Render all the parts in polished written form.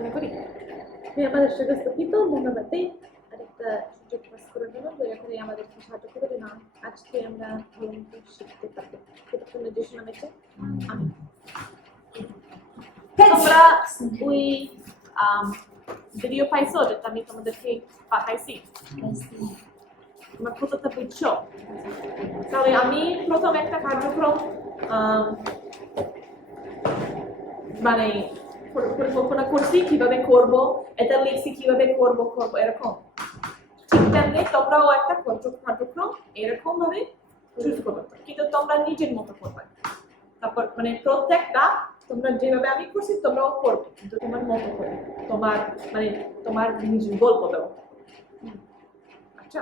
প্রার্থনা করি। আমাদের সুস্থিত ধন্যবাদ দিই আরেকটা সুযোগ পাস করার জন্য দয়া করে আমাদেরকে সাহায্য করে দিন আজকে আমরা ভালো মতো শিখতে পারবো সেটার নির্দেশনা নামেছে আমি তোমরা ওই ভিডিও পাইছো যেটা আমি তোমাদেরকে পাঠাইছি তোমার কতটা বুঝছো তাহলে আমি প্রথম একটা কার্যক্রম মানে পরিকল্পনা করছি কিভাবে করব এটা লিখছি কিভাবে করব এরকম ঠিক তেমনি তোমরাও একটা কার্যক্রম এরকম ভাবে চুজ করবে কিন্তু তোমরা নিজের মতো করবে তারপর মানে প্রত্যেকটা তোমরা যেভাবে আমি করছি তোমরাও করবে কিন্তু তোমার মতো করবে তোমার নিজের গল্প দাও আচ্ছা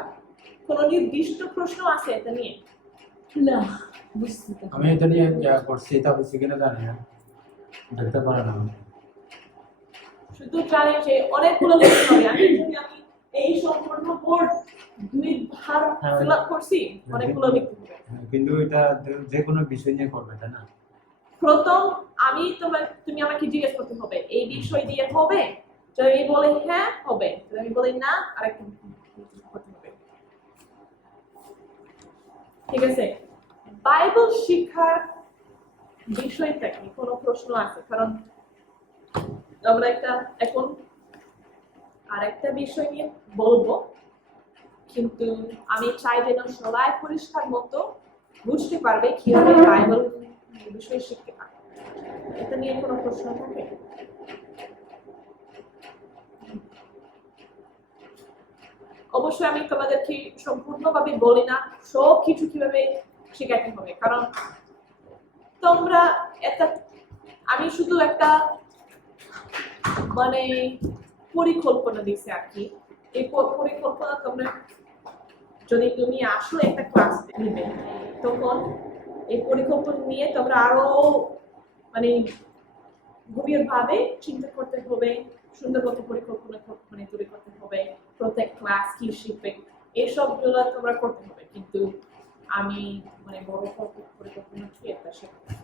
কোনো নির্দিষ্ট প্রশ্ন আছে এটা নিয়ে না বুঝতে আমি এটা নিয়ে করছি এটা বুঝছি কিনা জানি না দেখতে পারে না শুধু জানি যে অনেকগুলো লিখতে হবে আমি এই সম্পূর্ণ বোর্ড দুই ভার ফিল আপ করছি অনেকগুলো লিখতে হবে কিন্তু এটা যে কোনো বিষয় নিয়ে করবে তাই না প্রথম তুমি আমাকে জিজ্ঞেস করতে হবে এই বিষয় দিয়ে হবে যদি আমি বলি হ্যাঁ হবে যদি আমি বলি না আরেকটা করতে হবে ঠিক আছে বাইবেল শিক্ষার বিষয়টা কি কোনো প্রশ্ন আছে কারণ আমরা এখন আরেকটা বিষয় নিয়ে বলবো কিন্তু আমি চাই যেন সবাই পরিষ্কার মতো বুঝতে পারবে কিভাবে বাইবেল বিষয় শিখতে পারবে এটা নিয়ে কোনো প্রশ্ন থাকে অবশ্যই আমি তোমাদেরকে সম্পূর্ণভাবে বলি না সব কিছু কিভাবে শেখাতে হবে কারণ তোমরা আমি শুধু একটা মানে পরিকল্পনা দিছি আর কি এই পরিকল্পনা তোমরা যদি তুমি আসলে একটা ক্লাস নিবে তখন এই পরিকল্পনা নিয়ে তোমরা আরো মানে গভীর ভাবে চিন্তা করতে হবে সুন্দর মতো পরিকল্পনা তৈরি করতে হবে প্রত্যেক ক্লাস কি শিখবে এসব গুলো তোমরা করতে হবে কিন্তু আমি মানে বড় পরিকল্পনা কি একটা শেখাতে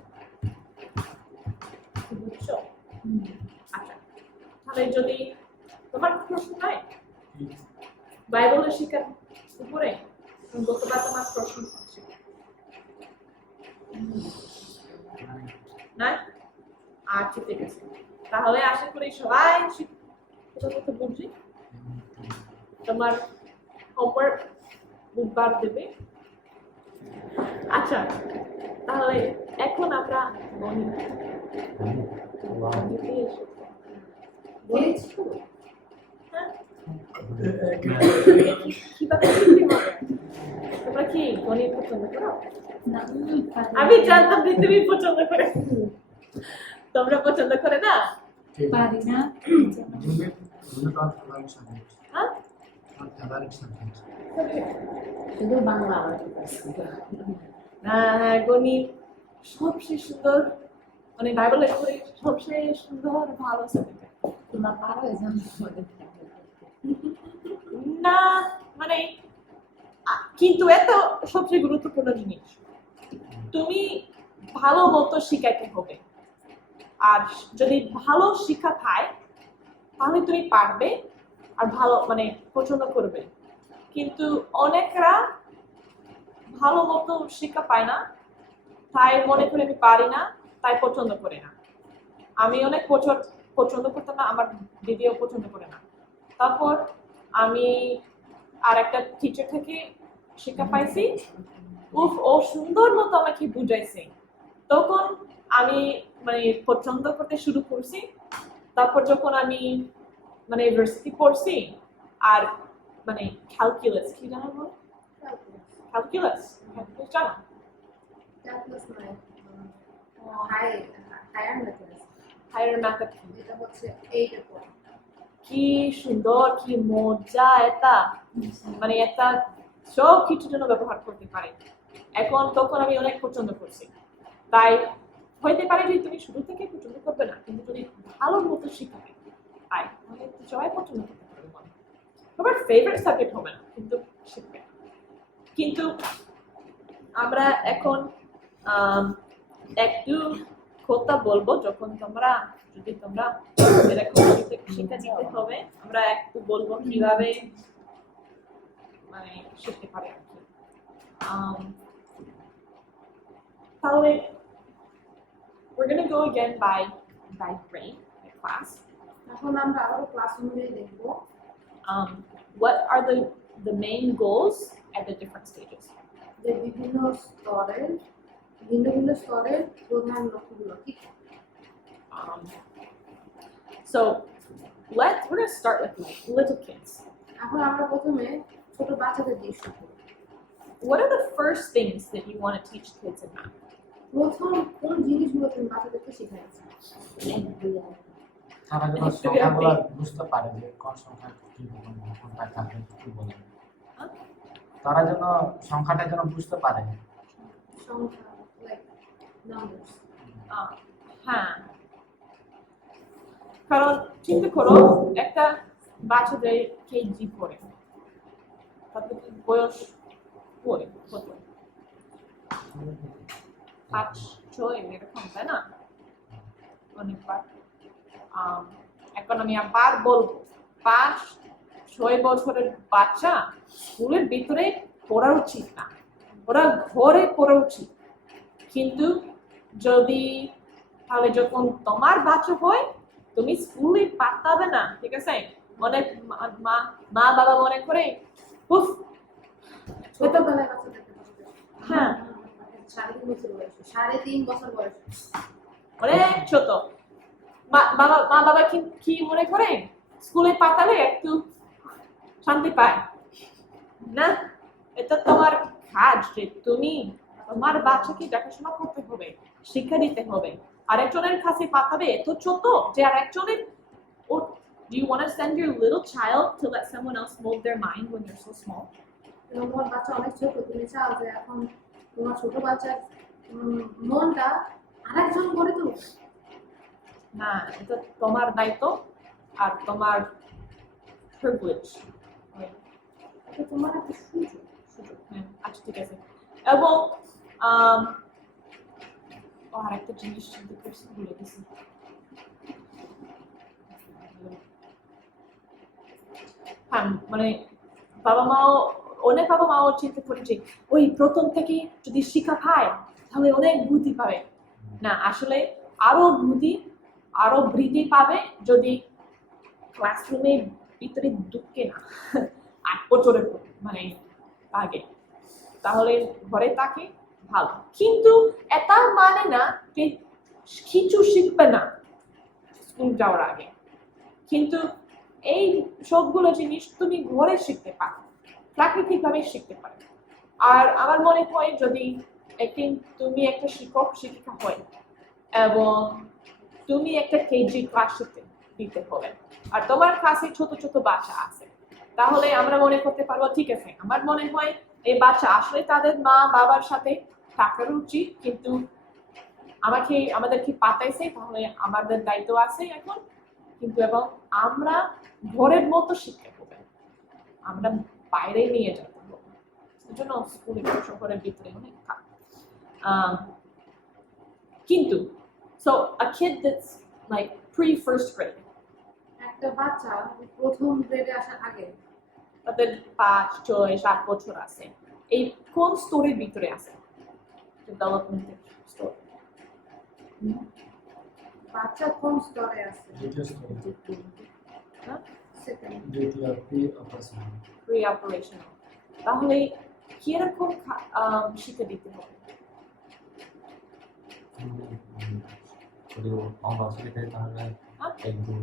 বুঝছো আচ্ছা তাহলে যদি তোমার প্রশ্ন নাই বাইবেলের শিক্ষার উপরে গতবার তোমার প্রশ্ন না আচ্ছা ঠিক আছে তাহলে আশা করি সবাই বুঝি তোমার হোমওয়ার্ক বুধবার দেবে আচ্ছা তাহলে এখন আমরা তোমরা কি গণিত পছন্দ করো আমি জানতাম যে তুমি পছন্দ করে তোমরা পছন্দ করে না পারি না শুধু বাংলা হ্যাঁ গণিত সবচেয়ে সুন্দর মানে বাইবেলের পড়ে সবচেয়ে সুন্দর ভালো সাবজেক্ট তোমরা পারো না মানে কিন্তু এটা সবচেয়ে গুরুত্বপূর্ণ জিনিস তুমি ভালো মতো শিখাইতে হবে আর যদি ভালো শিক্ষা পায় তাহলে তুমি পারবে আর ভালো মানে পছন্দ করবে কিন্তু অনেকরা ভালো মতো শিক্ষা পায় না তাই মনে করে আমি পারি না তাই পছন্দ করে না আমি অনেক বছর পছন্দ করতাম না আমার দিদিও পছন্দ করে না তারপর আমি আর একটা টিচার থেকে শিক্ষা পাইছি ও সুন্দর মতো আমাকে বুঝাইছে তখন আমি মানে পছন্দ করতে শুরু করছি তারপর যখন আমি মানে ইউনিভার্সিটি পড়ছি আর মানে ক্যালকুলাস কি জানো বল ক্যালকুলাস জানো হায়ার ম্যাথড কি সুন্দর কি মজা এটা মানে এটা সব কিছুর জন্য ব্যবহার করতে পারে তখন আমি অনেক পছন্দ করছি তাই হইতে পারে যে তুমি শুরু থেকে পছন্দ করবে না কিন্তু যদি ভালো মতো শিখাবে তাই তাহলে সবাই পছন্দ করতে পারবে তোমার ফেভারিট সাবজেক্ট হবে না কিন্তু শিখবে কিন্তু আমরা এখন একটু কথা বলবো যখন যদি তোমরা এরকম শিক্ষা দিতে হবে, আমরা একটু বলবো কিভাবে মানে শিখতে পারে আর কি। তাহলে we're gonna go again by grade, by class. এখন আমরা আরো ক্লাস অনুযায়ী দেখবো What are the main goals at the different stages? যে ভিন্ন ভিন্ন স্তরের প্রধান লক্ষ্যগুলো কি কি। Um, so we're gonna start with like little kids. এখন আমরা প্রথমে ছোট বাচ্চাদের দিয়ে শুরু করি। What are the first things that you want to teach kids in math? প্রথম কোন জিনিসগুলো তুমি বাচ্চাদেরকে শেখাচ্ছো? তারা যেন একটু সংখ্যাগুলো বিরক্তি। বুঝতে পারে যে কোন সংখ্যা কি বলবো, কোনটা কাকে কি বলে। Huh? তারা যেন সংখ্যাটা যেন বুঝতে পারে। সংখ্যা লাইক নাম্বারস। হ্যাঁ, কারণ চিন্তা করো একটা বাচ্চাদের কেজি পড়ে, তাদের বয়স পড়ে কত 5-6 এরকম, তাই না? অনেকবার এখন আমি আবার বলবো 5-6 বছরের বাচ্চা স্কুলের ভিতরে পড়া উচিত না, ওরা ঘরে পড়া উচিত। কিন্তু যদি তাহলে যখন তোমার বাচ্চা হয় তুমি স্কুলে পাঠাবে না, ঠিক আছে? অনেক মা বাবা মনে করে উফ, ছোটবেলায় বাচ্চাদেরকে হ্যাঁ 3.5 বছর বয়সে 3.5 বছর বয়সে অনেক ছোট, মা বাবা কি মনে করে স্কুলে পাঠালে একটু শান্তি পায় না। এটা তোমার কাজ যে তুমি তোমার বাচ্চাকে দেখাশোনা করতে হবে, শিক্ষা দিতে হবে। আরেকজনের কাছে পাঠাবে এত ছোট যে আরেকজনের do you want to send your little child to let someone else mold their mind when you're so small? এবং তোমার বাচ্চা অনেক ছোট, তুমি চাও যে এখন তোমার ছোট বাচ্চার মনটা আরেকজন গড়ে তুলবে। না, এটা তোমার দায়িত্ব আর তোমার প্রিভিলেজ, এটা তোমার একটা সুযোগ। হ্যাঁ, আচ্ছা ঠিক আছে। এবং আরেকটা জিনিস চিন্তা করছি, ভুলে গেছি। হ্যাঁ, মানে অনেক বাবা মাও চিন্তা করে যে ওই প্রথম থেকে যদি শিক্ষা পায় তাহলে অনেক বুদ্ধি পাবে। না, আসলে আরো বৃদ্ধি পাবে যদি ক্লাসরুমের ভিতরে ঢুকে না 8 বছরের মানে আগে, তাহলে ঘরে থাকে ভালো। কিন্তু এটা মানে না যে কিছু শিখবে না স্কুল যাওয়ার আগে, কিন্তু এই সবগুলো জিনিস তুমি ঘরে শিখতে পারো, প্রাকৃতিকভাবে শিখতে পারো। আর আমার মনে হয় যদি একদিন তুমি একটা শিক্ষিকা হয় এবং তুমি একটা কেজি ক্লাস দিতে হবে আর তোমার কাছে ছোট ছোট বাচ্চা আছে, তাহলে আমরা মনে করতে পারবো ঠিক আছে, আমার মনে হয় এই বাচ্চা আসলে তাদের মা বাবার সাথে থাকার উচিত, কিন্তু আমাদেরকে পাঠাইছে, তাহলে আমাদের দায়িত্ব আছে এখন। কিন্তু এবং আমরা ঘরের মতো শিখতে হবে, আমরা বাইরে নিয়ে যেতে হবে। সেজন্য স্কুলে শহরের ভিতরে অনেক থাকে। কিন্তু so a kid that's like pre-first grade, একটা বাচ্চা প্রথম গ্রেডে আসার আগে তাদের 5-6-7 বছর আছে, এই কোন স্তরের ভিতরে আছে ডেভেলপমেন্টের স্তর? বাচ্চা কোন স্তরে আছে? দ্বিতীয় স্তরে, সেকেন্ড। দ্বিতীয় প্রি-অপারেশনাল। প্রি-অপারেশনাল। তাহলে কিরকম শিক্ষা দিতে হবে? যদি অঙ্ক শিখাতে তাহলে 1-2,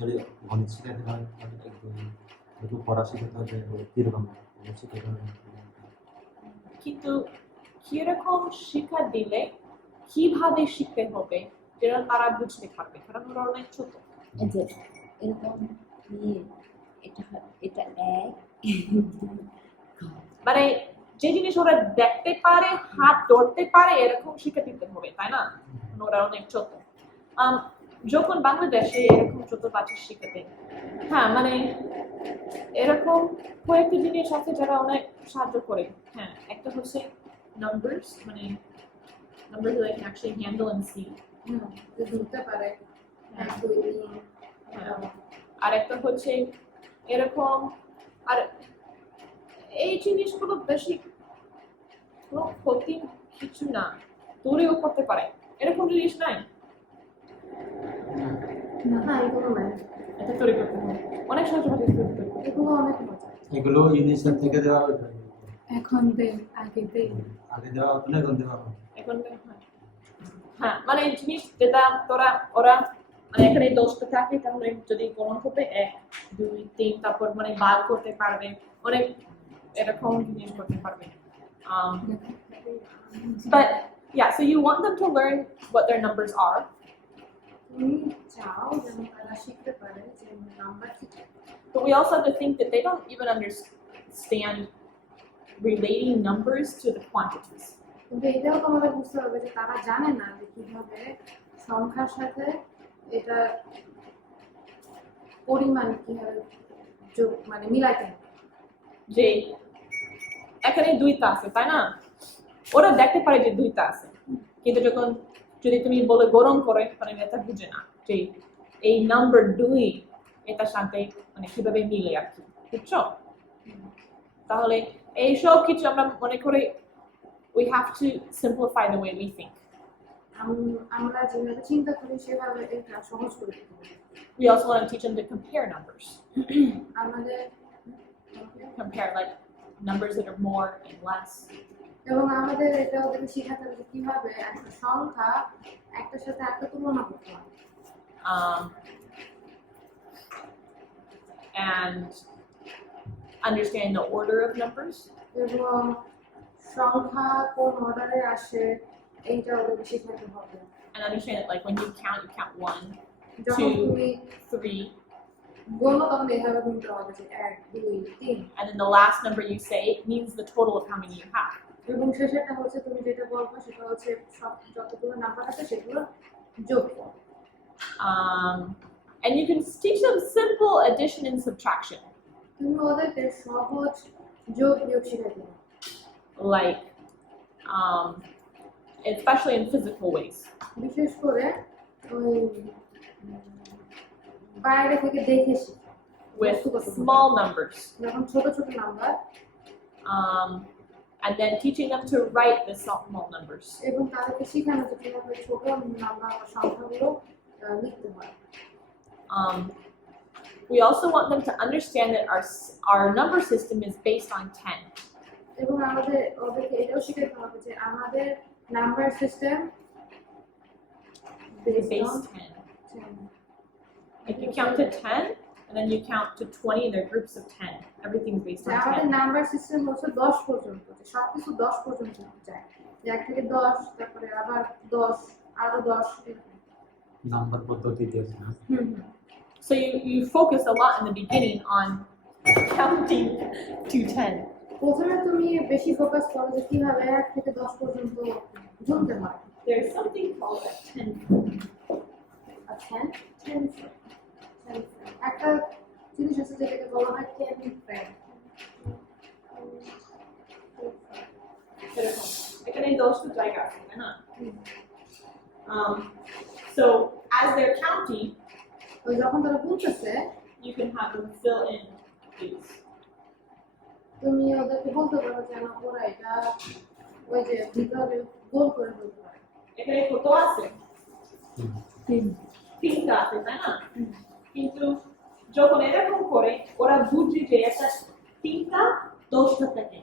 যদি গণিত শিখাতে হয় তাহলে 1-2, একটু পড়া শিখাতে হবে কিরকম শিখাতে হবে। কিন্তু কিরকম শিক্ষা দিলে কিভাবে শিখতে হবে যেটা তারা বুঝতে পারবে, কারণ ওরা অনেক ছোট। এই যে এরকম নিয়ে এটা এক মানে যে জিনিস ওরা দেখতে পারে, হাত ধরতে পারে, এরকম শিক্ষা দিতে হবে, তাই না? ওরা অনেক ছোট। যখন বাংলাদেশে এরকম ছোট বাচ্চা শিখাতে, হ্যাঁ মানে এরকম কয়েকটা জিনিস আছে যারা অনেক সাহায্য করে। হ্যাঁ, একটা হচ্ছে নাম্বারস, মানে numbers that I can actually handle and see. যে ধরতে পারে 1 2 3 আর একটা হচ্ছে এরকম, আর এই জিনিসগুলো বেশি কোনো ক্ষতি কিছু না, দূরেও করতে পারে, এরকম জিনিস নাই। না এগুলো নাই, এটা তৈরি করতে হবে, অনেক সহজ ভাবে তৈরি করতে হবে। এগুলো অনেক মজা। এগুলো ইউনিসেফ থেকে দেওয়া হতো এখন দেন আগে দেন আগে দেওয়া হতো না, এখন দেওয়া হয়। এখন হয়। হ্যাঁ, মানে এই জিনিস যেটা ওরা মানে এখানে 10টা থাকে, তাহলে যদি গণন করতে 1 2 3 তারপর মানে বার করতে পারবে, অনেক এরকম জিনিস করতে পারবে। But yeah, so you want them to learn what their numbers are. তুমি চাও যেন তারা শিখতে পারে যে নাম্বার কি। But we also have to think that they don't even understand relating numbers to the quantities. কিন্তু এটাও তোমাদের বুঝতে হবে যে তারা জানে না যে কিভাবে সংখ্যার সাথে এটা পরিমাণ কিভাবে যোগ মানে মিলাইতে হবে। যে এখানে 2টা আছে, তাই না? ওরা দেখতে পারে যে 2টা আছে, কিন্তু যদি তুমি বলে গরম করে, মানে এটা বুঝে না যে এই নাম্বার 2 এটার সাথে মানে কিভাবে মিলে আর কি, বুঝছো? তাহলে এইসব কিছু আমরা মনে করি we have to simplify the way we think. আমরা যেভাবে চিন্তা করি সেভাবে এটা সহজ করে দিতে হবে। We also want to teach them to compare numbers. আমাদের Compare like numbers that are more and less. এবং আমাদের এটা ওদেরকে শেখাতে হবে যে কিভাবে একটা সংখ্যা একটার সাথে একটা তুলনা করতে হয়। And understand the order of numbers. এবং সংখ্যা কোন অর্ডারে আসে এইটা ওদেরকে শেখাতে হবে। And understand that like when you count 1, যখন 2, তুমি 3, গণো তখন এভাবে গুনতে হবে যে 1 2 3 and then the last number you say means the total of how many you have. এবং শেষেরটা হচ্ছে তুমি যেটা বলবে সেটা হচ্ছে সব যতগুলো নাম্বার আছে সেগুলো যোগ করো। And you can teach them simple addition and subtraction, তুমি ওদেরকে সহজ যোগ বিয়োগ শেখাতে হবে। like especially in physical ways. বিশেষ করে ওই বাইরে থেকে দেখে শেখা With small numbers, যখন ছোট ছোট number and then teaching them to write the small numbers. এবং তাদেরকে শেখানো যে কিভাবে ছোট নাম্বার বা সংখ্যাগুলো লিখতে হয়। We also want them to understand that our number system is based on 10. এবং ওদেরকে এটাও শেখাতে হবে যে আমাদের number system It's based 10. If you count to 10, and then you count to 20, and they're groups of 10. Everything's based on আমাদের 10. Number system হচ্ছে 10 পর্যন্ত, সবকিছু 10 পর্যন্ত যায়, 1 থেকে 10, তারপরে আবার 10, আরো 10 এরকম। নাম্বার পদ্ধতি দিয়েছে না। So you focus a lot in the beginning on counting to 10. প্রথমে তুমি বেশি ফোকাস করো যে কিভাবে 1 থেকে 10 পর্যন্ত গুনতে হয়। There's something called a 10. A 10 একটা জিনিস আছে যেটাকে বলা হয় 10 ফ্রেম। এখানে 10টা জায়গা আছে, তাই না? So as they're counting, ওই যখন তারা গুনতেছে you can have them fill in these. তুমি ওদেরকে বলতে পারো যেন ওরা এটা ওই যে ভিতরে গোল করে বলতে পারে। এখানে কত আছে? 3টা আছে, তাই না? কিন্তু যখন এরকম করে ওরা বুঝে যে এটা 3টা 10টা থেকে।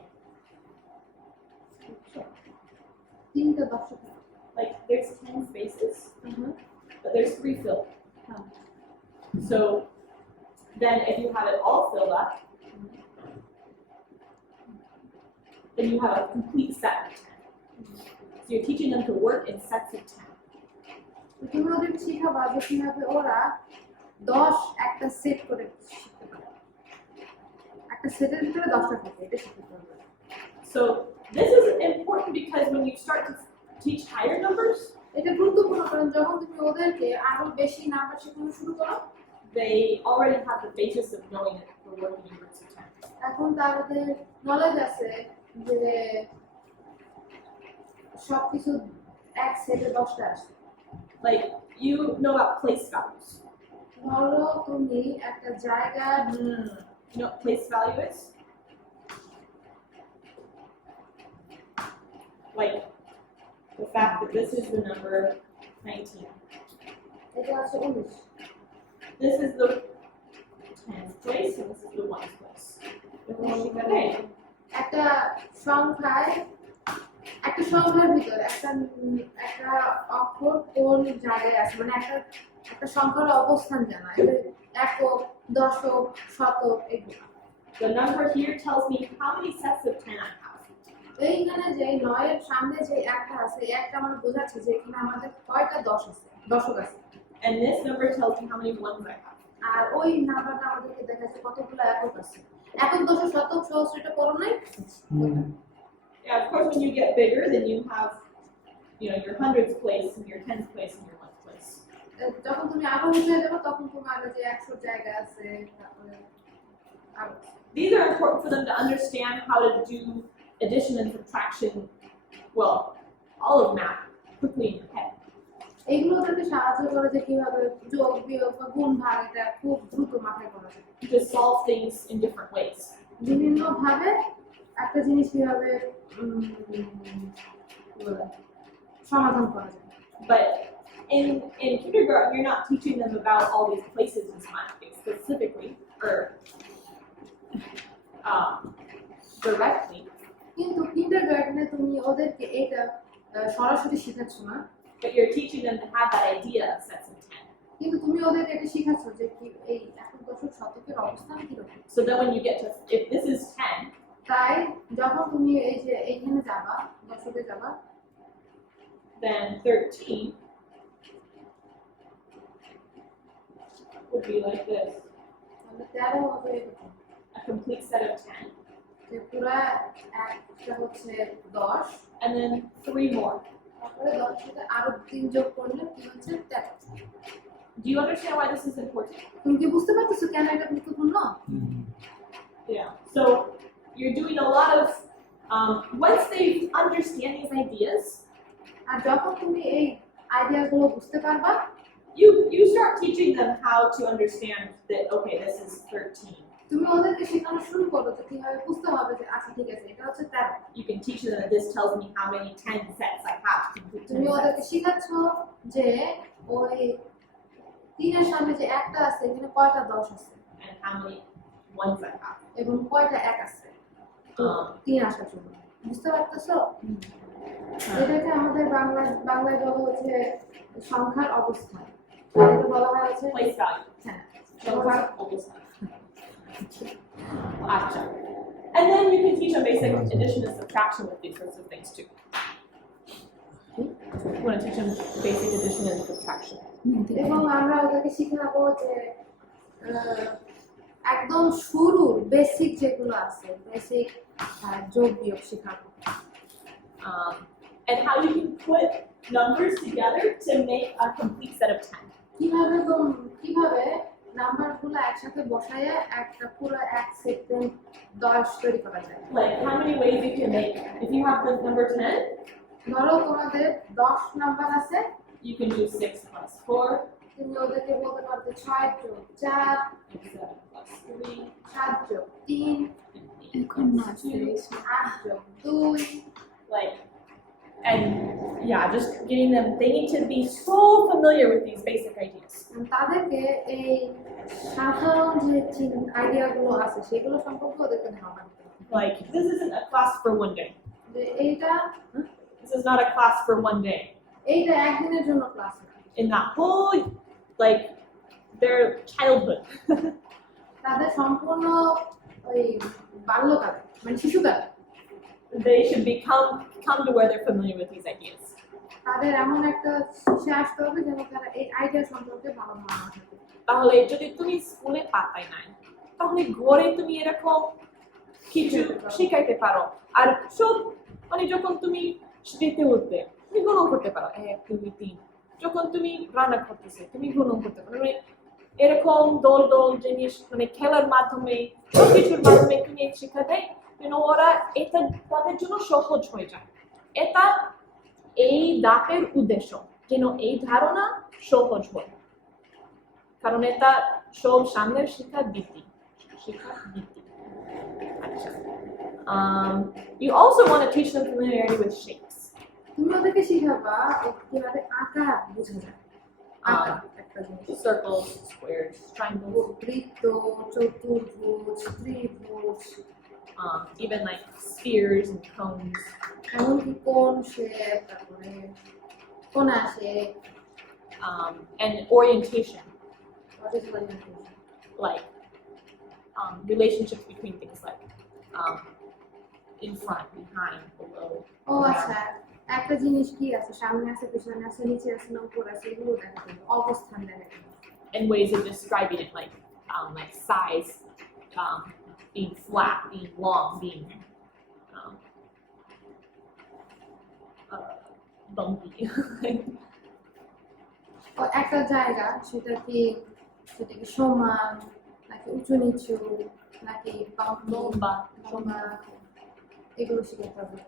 3টা 10 থাকে। Like there's 10 spaces, but there's 3 filled. So then if you have it all filled up, then you have a complete set of 10. So you're teaching them to work in sets of 10. তুমি ওদেরকে শেখাবা যে কিভাবে ওরা 10 একটা set করে শিখতে পারে, একটা সেটের ভিতরে 10টা থাকে, এটা শিখতে পারবে। So this is important because when you start to teach higher numbers, এটা গুরুত্বপূর্ণ কারণ যখন তুমি ওদেরকে আরো বেশি নাম্বার শেখানো শুরু করো they already have the basis of knowing that we're working in groups of 10. এখন তাদের নলেজ আছে যে সবকিছু এক সেটে 10টা আসে। Like, you know about place values. ধরো তুমি একটা জায়গার You know what place value is? Like, the fact that this is the number 19. এটা আছে 19 This is the 10th place, and this is the 1st place. Okay. একটা সংখ্যায় একটা সংখ্যার ভিতর একটা অক্ষর কোন জায়গায় আছে মানে একটা সংখ্যার অবস্থান জানা একক দশক শতক এগুলো The number here tells me how many sets of 10 I have. এইখানে যে 9 এর সামনে যে একটা আছে এই একটা আমরা বোঝাচ্ছি যে এখানে আমাদের কয়টা দশক আছে And this number tells me how many ones I have. আর ওই নাম্বারটা আমাদেরকে দেখাচ্ছে কতগুলো একক আছে একক দশক শতক সহস্র এটা পড়ো নাই Yeah, of course, when you get bigger, then you have, your hundreds place and your tens place and your ones place. যখন তুমি আরো উঠে যাবে তখন তোমার যে 100 জায়গা আছে তারপরে আরো These are important for them to understand how to do addition and subtraction, well, all of math quickly in your head. এইগুলো ওদেরকে সাহায্য করে যে কিভাবে যোগ বিয়োগ বা গুণ ভাগ এটা খুব দ্রুত মাথায় করা যায় To solve things in different ways. বিভিন্ন ভাবে একটা জিনিস কিভাবে সমাধান করা যায় But in kindergarten, you're not teaching them about all these places in math specifically or directly, কিন্তু কিন্ডারগার্টেনে তুমি ওদেরকে এটা সরাসরি শেখাচ্ছ না but you're teaching them to have that idea of sets of 10. কিন্তু তুমি ওদেরকে এটা শেখাচ্ছ যে কি এই একক দশক শতকের অবস্থান কিরকম So then when you get to, if this is 10, তাই যখন তুমি এই যে এইখানে যাবা দশকে যাবা then 13 would be like this, তাহলে 13 হবে এরকম a complete set of 10, যে পুরা একটা হচ্ছে 10 and then 3 more. তারপরে 10 থেকে আরো 3 যোগ করলে কি হচ্ছে 13 Do you understand why this is important? তুমি কি বুঝতে পারতেছো কেন এটা গুরুত্বপূর্ণ Yeah. So you're doing a lot of, once they understand these ideas, আর যখন তুমি এই আইডিয়াগুলো বুঝতে পারবা you start teaching them how to understand that, okay, this is 13. তুমি ওদেরকে শেখানো শুরু করো যে কিভাবে বুঝতে হবে যে আচ্ছা ঠিক আছে এটা হচ্ছে 13 You can teach them that this tells me how many 10 sets I have to complete 10 তুমি ওদেরকে sets. শেখাচ্ছ যে ওই 3 এর সামনে যে একটা আছে এখানে কয়টা 10 আছে And how many ones I have. এবং কয়টা এক আছে তো Um, 3 আসার জন্য বুঝতে পারতেছো এটাকে আমাদের বাংলায় বলা হচ্ছে সংখ্যার অবস্থান এটাকে বলা হয় হচ্ছে place value. হ্যাঁ সংখ্যার অবস্থান। Gotcha. And then you can teach them basic addition and subtraction with these sorts of things too. You want to teach them basic addition and subtraction. এবং আমরা ওদেরকে শিখাবো যে একদম শুরুর বেসিক যেগুলো আছে বেসিক যোগ বিয়োগ শেখাবো And how you can put numbers together to make a complete set of 10. কিভাবে নাম্বারগুলো একসাথে বসায় একটা পুরো এক সেকেন্ড 10 তৈরি করা যায় Like how many ways you can make, if you have the number 10, ধরো তোমাদের 10 নাম্বার আছে you can do 6 plus 4, তুমি ওদেরকে বলতে পারবে 6 যোগ 4 and 7 plus 3, 7 যোগ 3 and 8 plus 2. 8 যোগ 2 Like, and yeah, just getting them, they need to be so familiar with these basic ideas. তাদেরকে এই সাধারণ যে আইডিয়াগুলো আছে সেগুলো সম্পর্কে ওদেরকে ধারণা দিতে হবে Like, this isn't a class for one day. যে এইটা This is not a class for one day. এইটা একদিনের জন্য ক্লাস না In that whole, like, their childhood. তাদের সম্পূর্ণ ওই বাল্যকালে মানে শিশুকালে They should come to where they're familiar with these ideas. তাদের এমন একটা শিক্ষা আসতে হবে যেন তারা এই আইডিয়া সম্পর্কে ভালো ধারণা থাকে তাহলে যদি তুমি স্কুলে পাতাই নাই তাহলে ঘরে তুমি এরকম কিছু শিখাইতে পারো আর সব মানে যখন তুমি শীতে উঠবে তুমি গুণন করতে পারো 1 2 3 যখন তুমি রান্না করতেছে তুমি গুণন করতে পারো মানে এরকম দল জিনিস মানে খেলার মাধ্যমে সবকিছুর মাধ্যমে তুমি শিক্ষা দেয় ওরা এটা তাদের জন্য সহজ হয়ে যায় এটা এই ধাপের উদ্দেশ্য যেন এই ধারণা সহজ হয়, কারণ এটা সব সামনের শিক্ষার ভিত্তি। আচ্ছা, you also want to teach them familiarity with shapes. তুমি ওদেরকে শিখাবা কিভাবে আকার বোঝা যায়। আকার একটা জিনিস, Circles, squares, triangles, বৃত্ত, চতুর্ভুজ, ত্রিভুজ, even like spheres and cones. এমনকি কোন শেপ, তারপরে কোনা shape, And orientation, like relationships between things like in front, behind, below. ও আচ্ছা, একটা জিনিস কি আছে, সামনে আছে, পিছনে আছে, নিচে আছে, না উপরে আছে, এগুলো দেখা যাবে, অবস্থান দেখা যাবে। And ways of describing it, like size, being flat, being long, being bumpy. ও একটা জায়গা, সেটা কি সমান নাকি উঁচু নিচু নাকি Lomba. লম্বা, এগুলো শিখাতে হবে।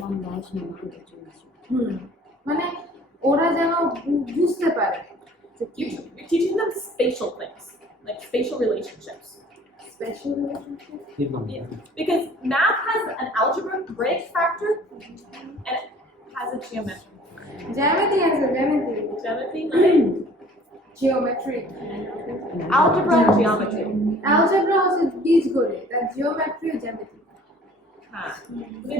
লম্বা সমান উঁচু নিচু। মানে ওরা যেন বুঝতে পারে যে কি You're teaching them spatial things, like spatial relationships. Special relationship. 3 number Yeah. Because math has an algebraic factor and it has a geometric. জ্যামিতি আছে, জ্যামিতি, Geometry, like geometry. algebra and geometry. Algebra হচ্ছে বীজগণিত, আর জিওমেট্রি জ্যামিতি। The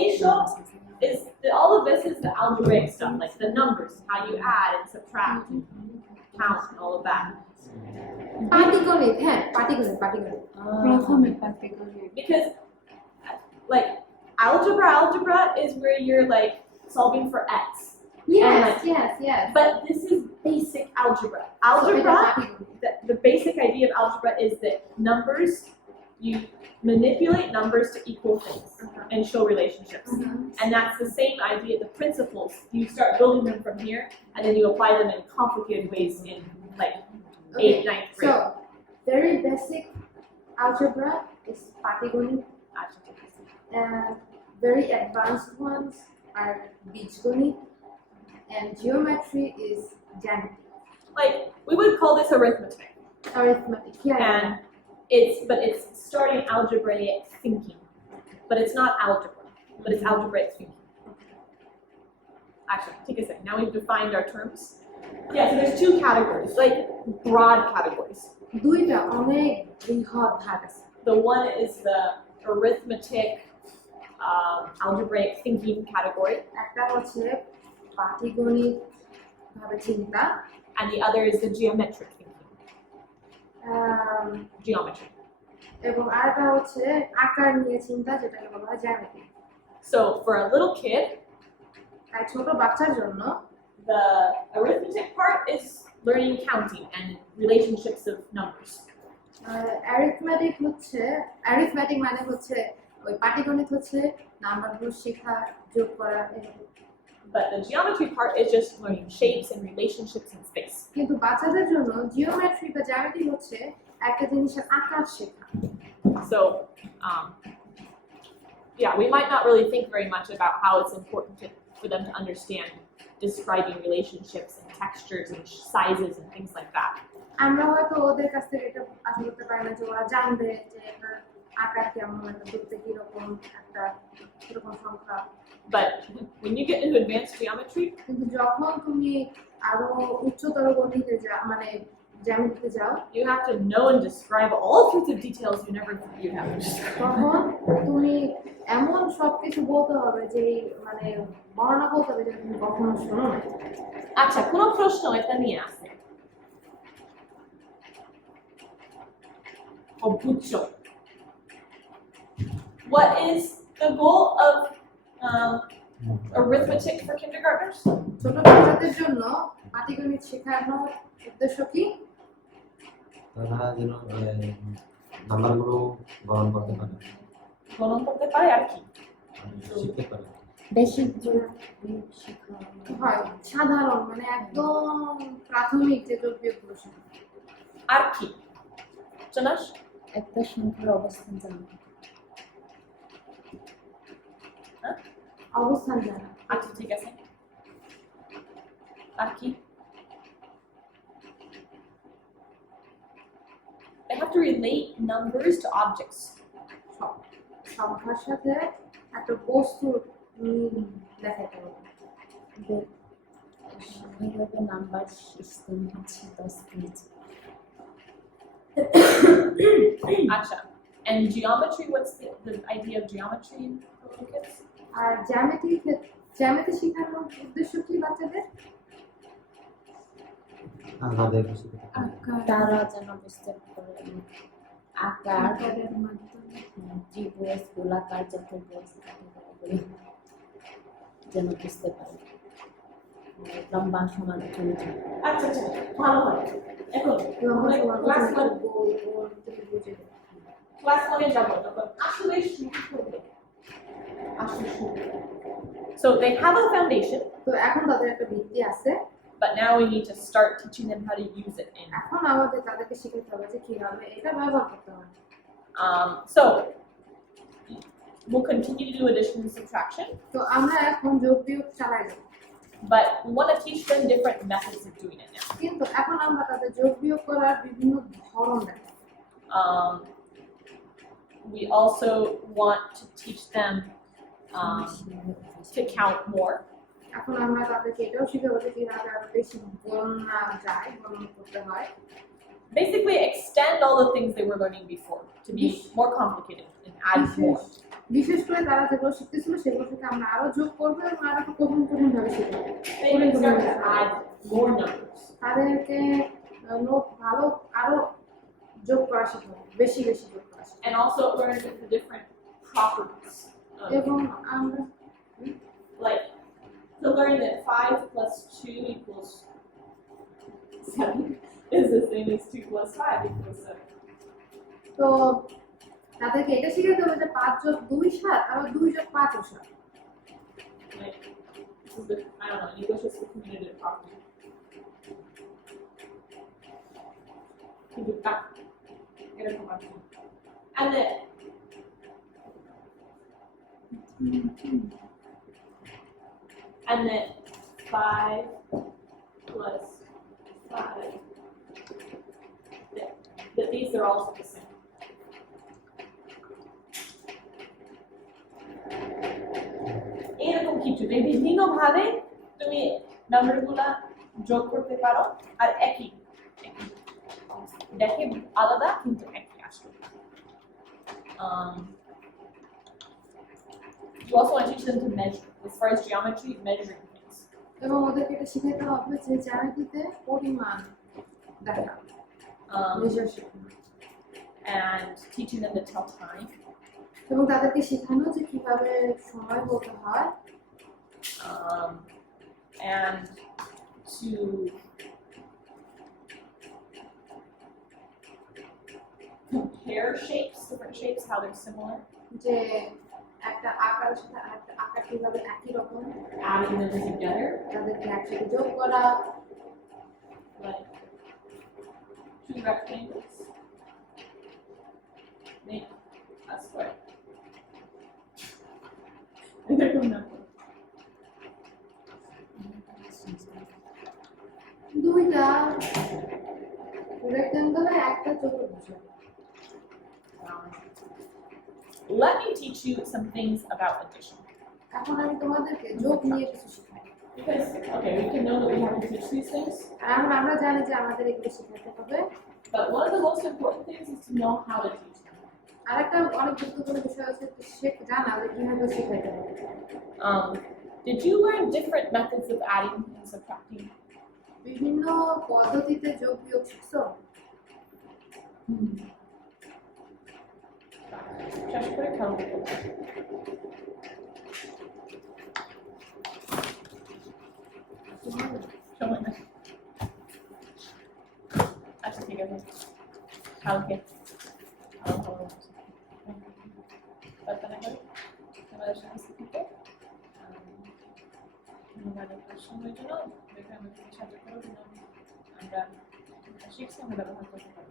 is all of this is the algebraic stuff, like the numbers, how you add and subtract, and count, and all of that. পাটিগণিত, হ্যাঁ পাটিগণিত। প্রথমে পাটিগণিত। Because, like, algebra is where you're like solving for x. Yes. But this is basic algebra. Algebra, the basic idea of algebra is that numbers, you manipulate numbers to equal things and show relationships. And that's the same idea, the principles. You start building them from here, and then you apply them in complicated ways in like 8th, 9th grade. So, very basic algebra is পাটিগণিত, and very advanced ones are বীজগণিত, and geometry is geometry. Like, we would call this arithmetic. Arithmetic, And it's starting algebraic thinking. But it's not algebra, but it's algebraic thinking. Actually, take a second. Now we've defined our terms. Yeah, so there's two categories, like broad categories. দুইটা অনেক বৃহৎ ভাগ আছে। The one is the arithmetic, algebraic thinking category, একটা হচ্ছে পাটিগণিত ভাবে চিন্তা, and the other is the geometric thinking, geometry. এবং আরেকটা হচ্ছে আকার নিয়ে চিন্তা, যেটাকে বলা হয় জ্যামিতি। So for a little kid, তাই ছোট বাচ্চার জন্য the arithmetic part is learning counting and relationships of numbers. Arithmetic মানে হচ্ছে ওই পাটিগণিত হচ্ছে নাম্বারগুলো শেখা, যোগ করা, এরকম। But the geometry part is just learning shapes and relationships in space. কিন্তু বাচ্চাদের জন্য জিওমেট্রি বা জ্যামিতি হচ্ছে একটা জিনিসের আকার শেখা। So, yeah, we might not really think very much about how it's important for them to understand describing relationships and textures and sizes and things like that. আমরা হয়তো ওদের কাছ থেকে এটা আশা করতে পারি না যে ওরা জানবে যে এটার আকার কেমন, একটা দেখতে কিরকম, একটা কিরকম সংখ্যা। But when you get into advanced geometry, কিন্তু যখন তুমি আরো উচ্চতর গণিতে মানে জ্যামিতিতে যাও, you have to know and describe all sorts of details you never thought you'd have to describe. তখন তুমি এমন সবকিছু বলতে হবে যে মানে বর্ণনা বলতে হবে যেটা তুমি কখনো শোনো না। আচ্ছা, কোনো প্রশ্ন এটা নিয়ে আছে? বুঝছো? What is the goal of arithmetic for kindergartners? ছোট বাচ্চাদের জন্য পাটিগণিত শেখানোর উদ্দেশ্য কি? তারা যেন নাম্বারগুলো গণন করতে পারে, গণন করতে পারে আর কি? শিখতে পারে। বেসিক শেখা হয় সাধারণ, মানে একদম প্রাথমিক যে যোগ বিয়োগগুলো শেখা। আর কি জানাস? একটা সংখ্যার অবস্থান জানা। অবস্থান জানা। আচ্ছা, ঠিক আছে। আর কি? They have to relate numbers to objects. সব- সংখ্যার সাথে একটা বস্তুর মিল দেখাতে হবে। স্বাভাবিকভাবে নাম্বার সিস্টেম হচ্ছে 10 page. Acha. And geometry, what's the idea of geometry in kids? আর জ্যামিতি শেখানোর উদ্দেশ্য কি বাচ্চাদের? তাদের শিখাতে হবে। তারা যেন বুঝতে পারে আকার, আকারের মাধ্যমে ত্রিভুজ, গোলাকার, চতুর্ভুজ এগুলো যেন বুঝতে পারে। লম্বা সমান চতুর্ভুজ। আচ্ছা আচ্ছা ভালো হয় এখন লম্বা আমরা সমান ক্লাস গোল গোল গোল ত্রিভুজের। ক্লাস 1 এ যাব তখন আসলে শুরু করব আসলে শুরু so they have a foundation তো এখন তাদের একটা ভিত্তি আছে, but now we need to start teaching them how to use it in এখন আমাদের তাদেরকে শেখাতে হবে যে কিভাবে এটা ব্যবহার করতে হয়। so we'll continue to do addition and subtraction তো আমরা এখন যোগ বিয়োগ চালাই যাব, but we want to teach them different methods of doing it now কিন্তু এখন আমরা তাদের যোগ বিয়োগ করার বিভিন্ন ধরন দেখাই। we also want to teach them to count more এখন আমরা তাদেরকে এটাও শিখাবো যে কিভাবে আরো বেশি গণনা যায়, গণনা করতে হয়। basically extend all the things they were learning before to be more complicated and add more বিশেষ করে তারা যেগুলো শিখতেছিল সেগুলো থেকে আমরা আরো যোগ করবো এবং আরো একটু কঠিন কঠিন ভাবে শিখবো। they can start to add more numbers তাদেরকে ভালো আরো যোগ করা শেখাবো, বেশি বেশি যোগ করা শেখাবো। and also learn the different properties এবং আমরা like to learn that 5 plus 2 equals 7 is the same as 2 plus 5 equals 7 তো তাদেরকে এটা শিখাতে হবে যে 5 যোগ 2 7 আর 2 যোগ 5 ও 7। like this is the, I don't know in English it's the commutative property কিন্তু তা এরকম আছে and then and then 5 plus 5 that these are also the same এরকম কিছু যে বিভিন্ন ভাবে তুমি নাম্বারগুলা যোগ করতে পারো আর একই দেখে আলাদা কিন্তু একই আসবে you also want to teach them to measure as far as geometry measuring things এবং ওদেরকে এটা শিখাতে হবে যে জ্যামিতিতে পরিমাণ দেখা, মেজার শেখানো, and teaching them to tell time এবং তাদেরকে শেখানো যে কিভাবে সময় বলতে হয় and to compare shapes, different shapes, how they're similar, যে একটা আকারের সাথে আরেকটা আকার কিভাবে একই রকম, adding them together, তাদেরকে একসাথে যোগ করা, like 2 rectangles make a square. এরকম না দুইটা রেক্ট্যাঙ্গল আর একটা চতুর্ভুজ। Let me teach you some things about addition. এখন আমি তোমাদেরকে যোগ নিয়ে কিছু শেখাই, Because, okay, we can know that we have to teach these things, আর আমরা জানি যে আমাদের এগুলো শেখাতে হবে। but one of the most important things is to know how to teach them. আর একটা অনেক গুরুত্বপূর্ণ বিষয় হচ্ছে জানা যে কিভাবে শেখাতে হবে। Did you learn different methods of adding and subtracting? বিভিন্ন পদ্ধতিতে যোগ বিয়োগ শিখছো? শেষ করে খেলো। সময় নেই। আচ্ছা ঠিক আছে কালকে প্রার্থনা করি আমাদের সংস্কৃতিতে সময়ের জন্য দেখে আমাদের সাহায্য করো যেন আমরা শিখছি আমরা ব্যবহার করতে পারি।